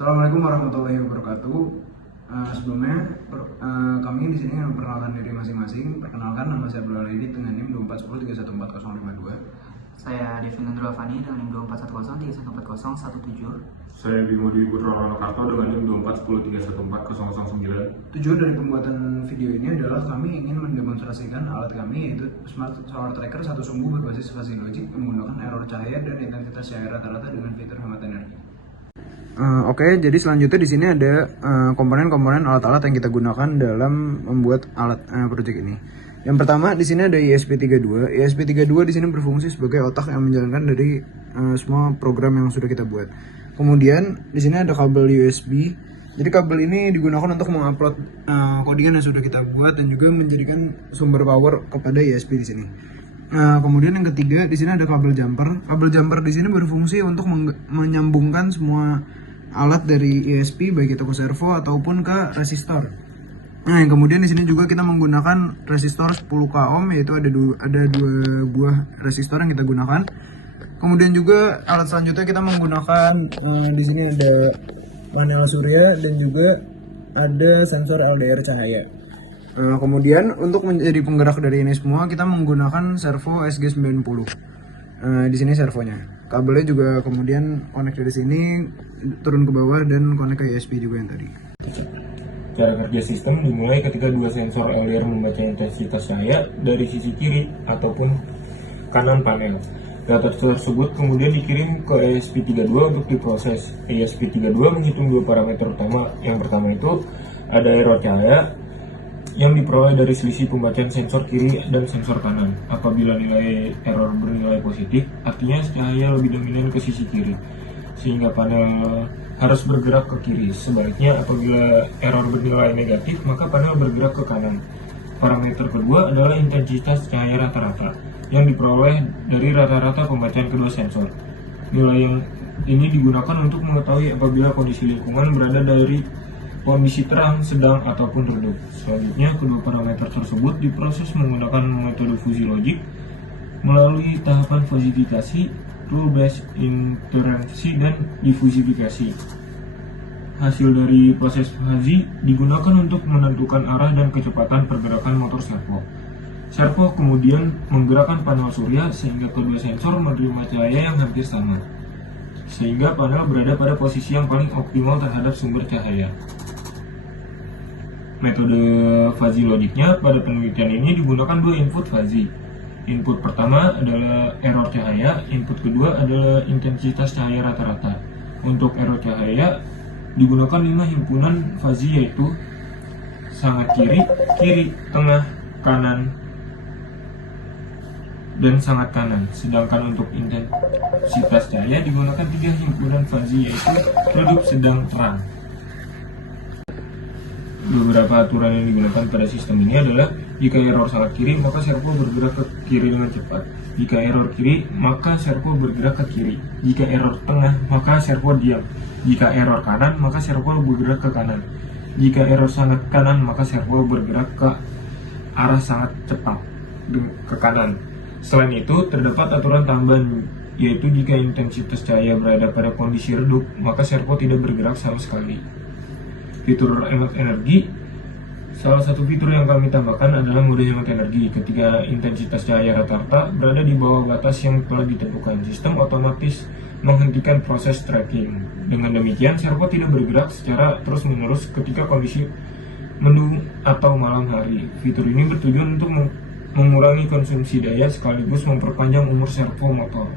Assalamualaikum warahmatullahi wabarakatuh. Sebelumnya kami di sini memperkenalkan diri masing-masing. Perkenalkan, nama saya Abdul Alaidit dengan NIM 2410314052. Saya Devin Nandro Avani dengan NIM 2410314017. Saya Bimo Dwi Putra Ranokarto dengan NIM 2410314009. Tujuan dari pembuatan video ini adalah kami ingin mendemonstrasikan alat kami, yaitu Smart Solar Tracker satu sumbu berbasis fuzzy logic yang menggunakan error cahaya dan intensitas cahaya rata-rata dengan fitur hemat energi. Oke, jadi selanjutnya di sini ada komponen-komponen alat-alat yang kita gunakan dalam membuat alat project ini. Yang pertama di sini ada ESP32. ESP32 di sini berfungsi sebagai otak yang menjalankan dari semua program yang sudah kita buat. Kemudian di sini ada kabel USB. Jadi kabel ini digunakan untuk mengupload codingan yang sudah kita buat dan juga menjadikan sumber power kepada ESP di sini. Kemudian yang ketiga di sini ada kabel jumper. Kabel jumper di sini berfungsi untuk menyambungkan semua alat dari ESP baik itu ke servo ataupun ke resistor. Nah, yang kemudian di sini juga kita menggunakan resistor 10k ohm, yaitu ada dua buah resistor yang kita gunakan. Kemudian juga alat selanjutnya kita menggunakan di sini ada panel surya dan juga ada sensor LDR cahaya. Kemudian untuk menjadi penggerak dari ini semua kita menggunakan servo SG90. Di sini servonya. Kabelnya juga kemudian connect dari sini turun ke bawah dan connect ke ESP juga yang tadi. Cara kerja sistem dimulai ketika dua sensor LDR membaca intensitas cahaya dari sisi kiri ataupun kanan panel. Data tersebut kemudian dikirim ke ESP32 untuk diproses. ESP32 menghitung dua parameter utama. Yang pertama itu ada error cahaya yang diperoleh dari selisih pembacaan sensor kiri dan sensor kanan. Apabila nilai error bernilai positif, artinya cahaya lebih dominan ke sisi kiri, sehingga panel harus bergerak ke kiri. Sebaliknya, apabila error bernilai negatif, maka panel bergerak ke kanan. Parameter kedua adalah intensitas cahaya rata-rata, yang diperoleh dari rata-rata pembacaan kedua sensor. Nilai yang ini digunakan untuk mengetahui apabila kondisi lingkungan berada dari kondisi terang, sedang, ataupun redup. Selanjutnya, kedua parameter tersebut diproses menggunakan metode fuzzy logic melalui tahapan fazifikasi, rule-based interferensi, dan difusifikasi. Hasil dari proses fuzzy digunakan untuk menentukan arah dan kecepatan pergerakan motor servo. Servo kemudian menggerakkan panel surya sehingga kedua sensor menerima cahaya yang hampir sama, sehingga panel berada pada posisi yang paling optimal terhadap sumber cahaya. Metode fuzzy logicnya pada penelitian ini digunakan dua input fuzzy. Input pertama adalah error cahaya, input kedua adalah intensitas cahaya rata-rata. Untuk error cahaya digunakan 5 himpunan fuzzy, yaitu sangat kiri, kiri, tengah, kanan, dan sangat kanan. Sedangkan untuk intensitas cahaya digunakan 3 himpunan fuzzy, yaitu redup, sedang, terang. Beberapa aturan yang digunakan pada sistem ini adalah jika error sangat kiri, maka servo bergerak ke kiri dengan cepat. Jika error kiri, maka servo bergerak ke kiri. Jika error tengah, maka servo diam. Jika error kanan, maka servo bergerak ke kanan. Jika error sangat kanan, maka servo bergerak ke arah sangat cepat ke kanan. Selain itu, terdapat aturan tambahan, yaitu jika intensitas cahaya berada pada kondisi redup, maka servo tidak bergerak sama sekali. Fitur hemat energi. Salah satu fitur yang kami tambahkan adalah mode hemat energi. Ketika intensitas cahaya rata-rata berada di bawah batas yang telah ditentukan, sistem otomatis menghentikan proses tracking. Dengan demikian, servo tidak bergerak secara terus-menerus ketika kondisi mendung atau malam hari. Fitur ini bertujuan untuk mengurangi konsumsi daya sekaligus memperpanjang umur servo motor.